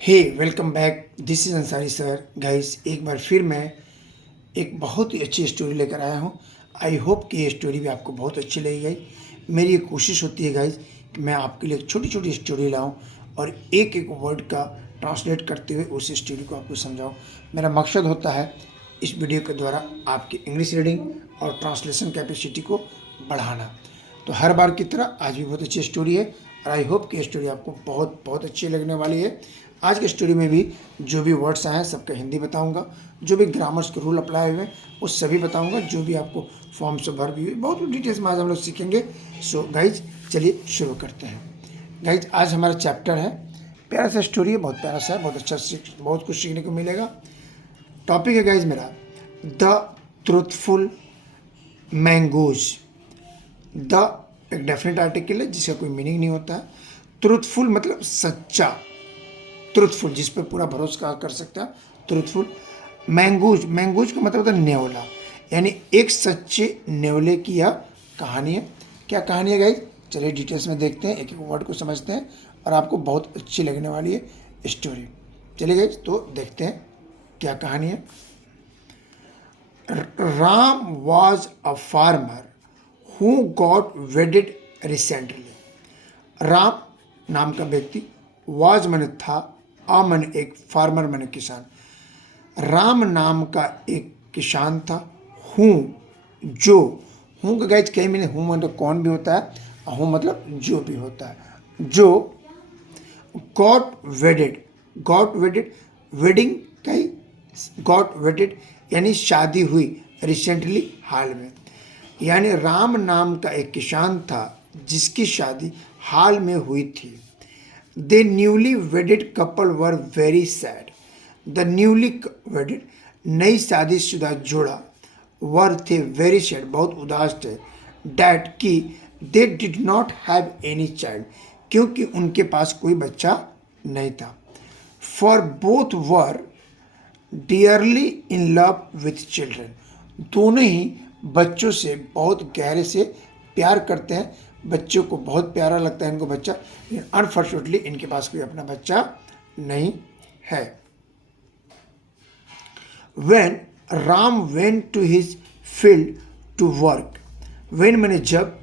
Hey welcome back, this is Ansari sir. Guys, एक बार फिर मैं एक बहुत ही अच्छी स्टोरी लेकर आया हूँ। आई होप कि ये स्टोरी भी आपको बहुत अच्छी लगेगी। मेरी ये कोशिश होती है गाइस कि मैं आपके लिए छोटी छोटी स्टोरी लाऊं और एक एक वर्ड का ट्रांसलेट करते हुए उस स्टोरी को आपको समझाऊं। मेरा मकसद होता है इस वीडियो के द्वारा आपकी इंग्लिश रीडिंग और ट्रांसलेशन कैपेसिटी को बढ़ाना। तो हर बार की तरह आज भी बहुत अच्छी स्टोरी है और आई होप कि ये स्टोरी आपको बहुत बहुत अच्छी लगने वाली है। आज की स्टोरी में भी जो भी वर्ड्स आए हैं सबका हिंदी बताऊंगा, जो भी ग्रामर्स के रूल अप्लाई हुए वो सभी बताऊंगा, जो भी आपको फॉर्म्स वर्ब भी बहुत डिटेल्स में आज हम लोग सीखेंगे। सो गाइज चलिए शुरू करते हैं। गाइज आज हमारा चैप्टर है, प्यारा सा स्टोरी है, बहुत प्यारा सा है, बहुत अच्छा बहुत कुछ सीखने को मिलेगा। टॉपिक है गाइज मेरा द ट्रूथफुल मैंगोज। द एक डेफिनेट आर्टिकल है जिसका कोई मीनिंग नहीं होता है। ट्रूथफुल मतलब सच्चा, ट्रूथफुल जिस पर पूरा भरोसा कर सकता है, ट्रूथफुल। मैंगूज, मैंगूज का मतलब होता है नेवला, यानी एक सच्चे नेवले की यह कहानी है। क्या कहानी है गाइस, चलिए डिटेल्स में देखते हैं, एक एक वर्ड को समझते हैं और आपको बहुत अच्छी लगने वाली है स्टोरी। चलिए गाइस तो देखते हैं क्या कहानी है। Ram was a farmer who got वेडेड recently. Ram नाम का व्यक्ति, वाज मन था, आ मन एक, फार्मर मन किसान। राम नाम का एक किसान था। हूँ जो, हूँ का गाइज कई मैंने, हूँ मतलब कौन भी होता है, हूँ मतलब जो भी होता है। जो गॉट वेडेड, गॉट वेडेड, वेडिंग कई, गॉट वेडेड यानी शादी हुई, रिसेंटली हाल में। यानी राम नाम का एक किसान था जिसकी शादी हाल में हुई थी। The newly wedded couple were very sad. The newly wedded, नई शादीशुदा जोड़ा, वर थे वेरी सैड, बहुत उदास थे। डैट कि they did not have any child, क्योंकि उनके पास कोई बच्चा नहीं था। For both were dearly in love with children, दोनों ही बच्चों से बहुत गहरे से प्यार करते हैं, बच्चों को बहुत प्यारा लगता है इनको बच्चा, लेकिन अनफॉर्चुनेटली इनके पास कोई अपना बच्चा नहीं है। When Ram went to his field to work, when मैंने जब,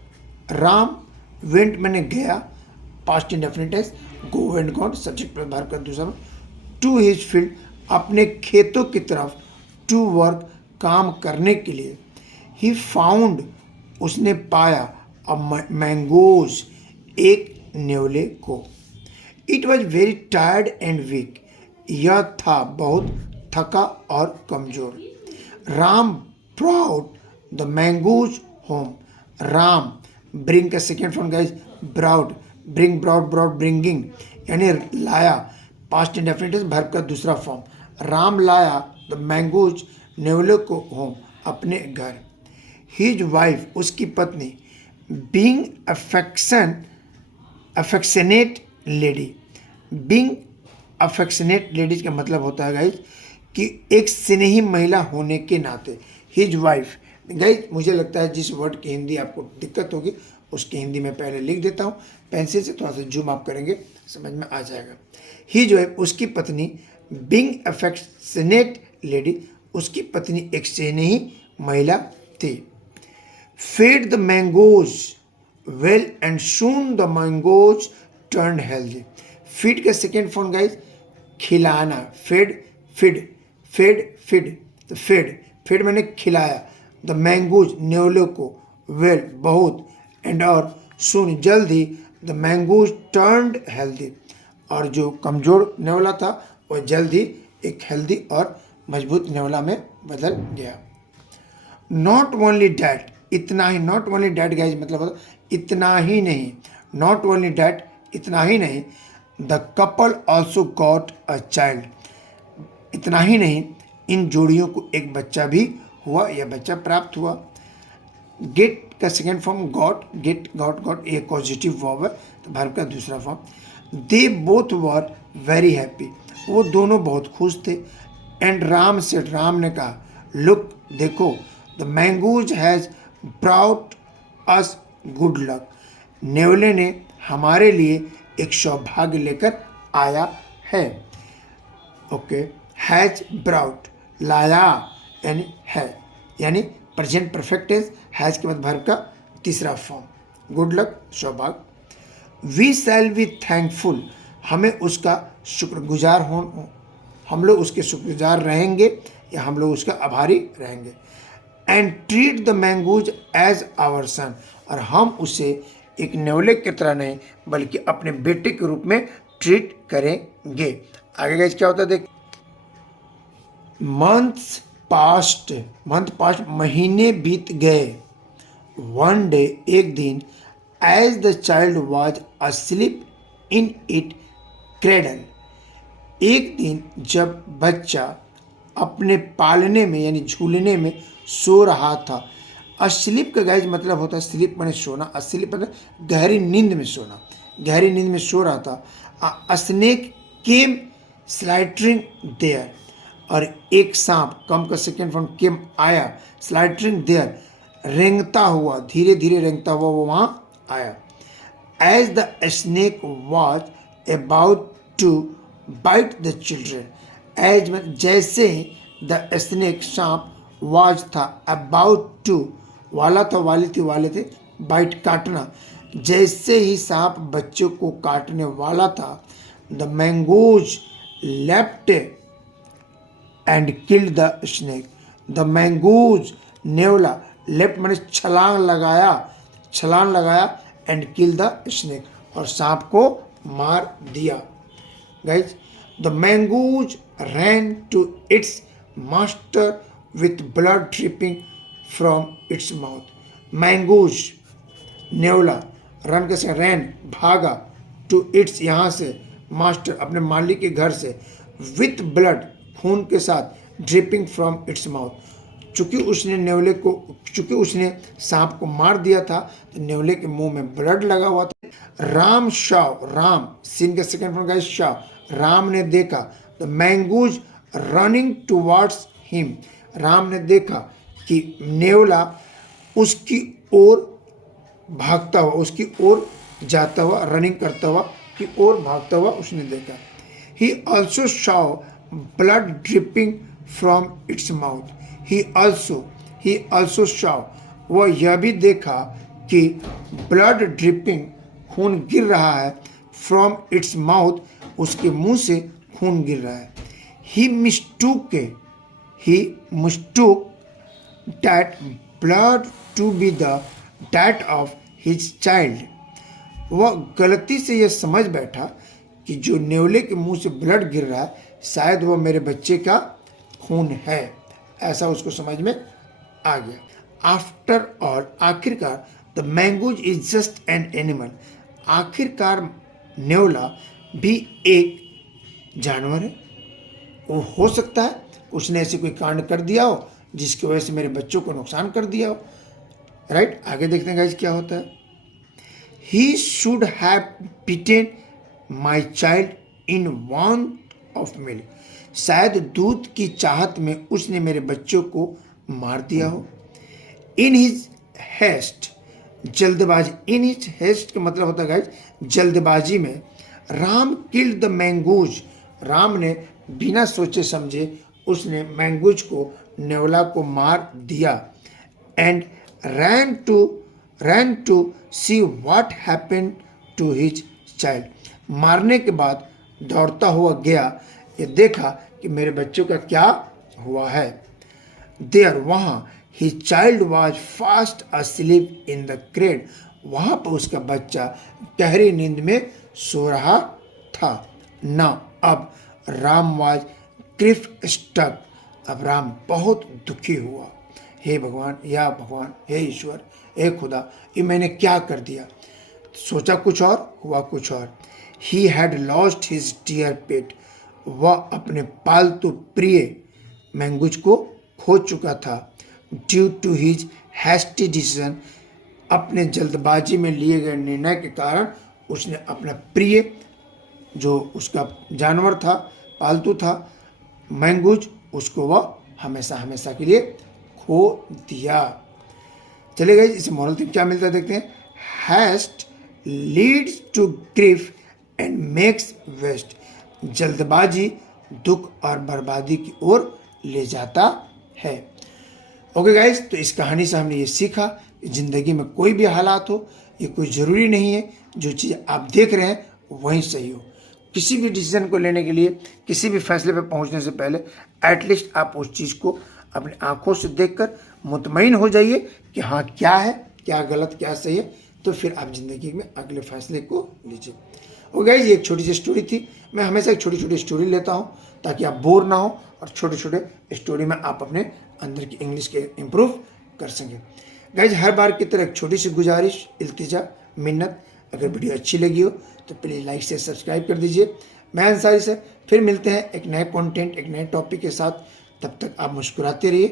राम went मैंने गया, past indefinite tense, go went gone, subject plus verb का दूसरा, टू हिज फील्ड अपने खेतों की तरफ, टू वर्क काम करने के लिए, ही फाउंड उसने पाया, अ मैंगोज एक नेवले को। It was very tired and weak, यह था बहुत थका और कमजोर। Ram brought the mongoose home, Ram bring का second form guys brought, bring brought brought bringing यानी लाया, पास्ट इंडेफिनिट वर्ब का दूसरा फॉर्म। राम लाया द मैंगोज नेवले को होम, अपने घर। हिज वाइफ उसकी पत्नी, being affectionate lady, being affectionate ladies का मतलब होता है गाइज कि एक स्नेही महिला होने के नाते। हिज वाइफ गाइज, मुझे लगता है जिस वर्ड की हिंदी आपको दिक्कत होगी उसकी हिंदी में पहले लिख देता हूँ, पेंसिल से थोड़ा सा जूम आप करेंगे समझ में आ जाएगा। हिज वाइफ उसकी पत्नी, बीइंग अफेक्शनेट लेडी उसकी पत्नी एक स्नेही महिला थी। Fed the mangoes well and soon the mangoes turn healthy. Feed का सेकेंड फॉर्म गाइज खिलाना, फेड फिड, फेड फिड, तो फेड, फेड मैंने खिलाया, द मैंगोज नेवले को, वेल बहुत, एंड और सुन जल्द ही, द मैंगोज टर्न्ड हेल्दी और जो कमजोर नेवला था वह जल्द ही एक हेल्दी और मजबूत नेवला में बदल गया। नॉट ओनली डैट, इतना ही, नॉट ओनली डैट गाइज मतलब इतना ही नहीं, नॉट ओनली डैट इतना ही नहीं, the couple also got a child, इतना ही नहीं इन जोड़ियों को एक बच्चा भी हुआ या बच्चा प्राप्त हुआ। गेट का second form got, get got got ये पॉजिटिव वर्ब है तो वर्ब का दूसरा form. They both were very happy, वो दोनों बहुत खुश थे। एंड राम से, राम ने कहा, लुक देखो, the mongoose has brought us good luck, नेवले ने हमारे लिए एक सौभाग्य लेकर आया है। ओके, हैज ब्राउट, लाया यानी है, यानी प्रेजेंट परफेक्ट टेंस, हैज के बाद वर्ब का तीसरा फॉर्म। गुड लक, सौभाग्य। वी शैल बी थैंकफुल, हमें उसका शुक्रगुजार हो, हम लोग उसके शुक्रगुजार रहेंगे या हम लोग उसका आभारी रहेंगे। And treat the mongoose as our son, और हम उसे एक नेवले की तरह नहीं बल्कि अपने बेटे के रूप में ट्रीट करेंगे। आगे गाइस क्या होता है देख, मंथ्स पास्ट, मंथ पास्ट महीने बीत गए। वन डे, एक दिन, as the child was asleep in it cradle, एक दिन जब बच्चा अपने पालने में यानी झूलने में सो रहा था। अस्लीप का गाइज मतलब होता है, स्लीप माने सोना, अस्लीप मतलब गहरी नींद में सोना, गहरी नींद में सो रहा था। अ स्नेक केम स्लाइटरिंग देयर, और एक सांप, कम का सेकेंड फॉर्म केम आया, स्लाइटरिंग देयर रेंगता हुआ, धीरे धीरे रेंगता हुआ वो वहाँ आया। As the snake was about to bite the children, as में जैसे ही द स्नेक सांप वाज था, अबाउट टू वाला था, वाली थी, वाले थे, बाइट काटना, जैसे ही सांप बच्चों को काटने वाला था, the mongoose leapt and killed the snake, the mongoose नेवला, लेफ्ट मैंने छलांग लगाया, छलांग लगाया, एंड किल द स्नेक, और सांप को मार दिया। Guys, the mongoose ran to its master with blood dripping from its mouth. Mongoose नेवला, रन कैसे, रैन भागा, टू इट्स यहाँ से, मास्टर अपने मालिक के घर से, विथ ब्लड खून के साथ, ड्रिपिंग फ्रॉम इट्स माउथ, चूंकि उसने सांप को मार दिया था तो नेवले के मुंह में ब्लड लगा हुआ था। राम शाव, राम सीन का second form guys Shaw, Ram ने देखा, the mangoes running towards him, Ram ने देखा कि नेवला उसकी ओर भागता हुआ, उसकी ओर जाता हुआ, रनिंग करता हुआ की ओर भागता हुआ उसने देखा। He also Shaw blood dripping from its mouth, he also Shaw, वह यह भी देखा कि ब्लड ड्रिपिंग खून गिर रहा है, फ्रॉम इट्स माउथ, उसके मुंह से खून गिर रहा है। He mistook that blood to be the death of his child, वह गलती से यह समझ बैठा कि जो नेवले के मुंह से ब्लड गिर रहा है शायद वह मेरे बच्चे का खून है, ऐसा उसको समझ में आ गया। आफ्टर ऑल, आखिरकार, the mangoes is just an animal, आखिरकार नेवला भी एक जानवर है। वो हो सकता है उसने ऐसे कोई कांड कर दिया हो जिसकी वजह से मेरे बच्चों को नुकसान कर दिया हो। राइट, आगे देखते हैं गाइस क्या होता है। He should have beaten my child in want of milk, शायद दूध की चाहत में उसने मेरे बच्चों को मार दिया हो। इन हिज हेस्ट, जल्दबाजी, इन हिज हेस्ट का मतलब होता है गाइस जल्दबाजी में, Ram killed the mangoes, Ram ने बिना सोचे समझे उसने मैंगोज को, नेवला को मार दिया। And ran to see what happened to his child, मारने के बाद दौड़ता हुआ गया, ये देखा कि मेरे बच्चों का क्या हुआ है। देयर, वहाँ, his child was fast asleep in the cradle, वहाँ पर उसका बच्चा गहरी नींद में सो रहा था। ना, अब राम वॉज ग्रिफ स्टक, अब राम बहुत दुखी हुआ। हे भगवान, या भगवान, हे ईश्वर, हे खुदा, ये मैंने क्या कर दिया। सोचा कुछ और, हुआ कुछ और। He had lost his dear pet, वह अपने पालतू प्रिय मैंगोज को खो चुका था। Due to his hasty decision, अपने जल्दबाजी में लिए गए निर्णय के कारण उसने अपना प्रिय जो उसका जानवर था, पालतू था मैंगोज, उसको वह हमेशा हमेशा के लिए खो दिया। चले गए, इसे मॉरल थीम क्या मिलता है देखते हैं। Haste leads to grief and makes waste, जल्दबाजी दुख और बर्बादी की ओर ले जाता है। ओके गाइज, तो इस कहानी से हमने ये सीखा कि ज़िंदगी में कोई भी हालात हो, ये कोई ज़रूरी नहीं है जो चीज़ आप देख रहे हैं वही सही हो। किसी भी डिसीजन को लेने के लिए, किसी भी फैसले पे पहुंचने से पहले एटलीस्ट आप उस चीज़ को अपनी आंखों से देखकर मुतमईन हो जाइए कि हाँ क्या है, क्या गलत, क्या सही है, तो फिर आप ज़िंदगी में अगले फैसले को लीजिए। और गाइज, ये एक छोटी सी स्टोरी थी। मैं हमेशा एक छोटी छोटी स्टोरी लेता हूँ ताकि आप बोर ना हो और छोटे छोटे स्टोरी में आप अपने अंदर की इंग्लिश के इम्प्रूव कर सकें। गाइज, हर बार की तरह एक छोटी सी गुजारिश, इल्तिजा, मिन्नत, अगर वीडियो अच्छी लगी हो तो प्लीज़ लाइक से सब्सक्राइब कर दीजिए। मैं अंसारी से फिर मिलते हैं एक नए कंटेंट, एक नए टॉपिक के साथ। तब तक आप मुस्कुराते रहिए,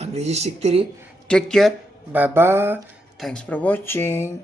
अंग्रेजी सीखते रहिए। Take care, bye bye, thanks for watching.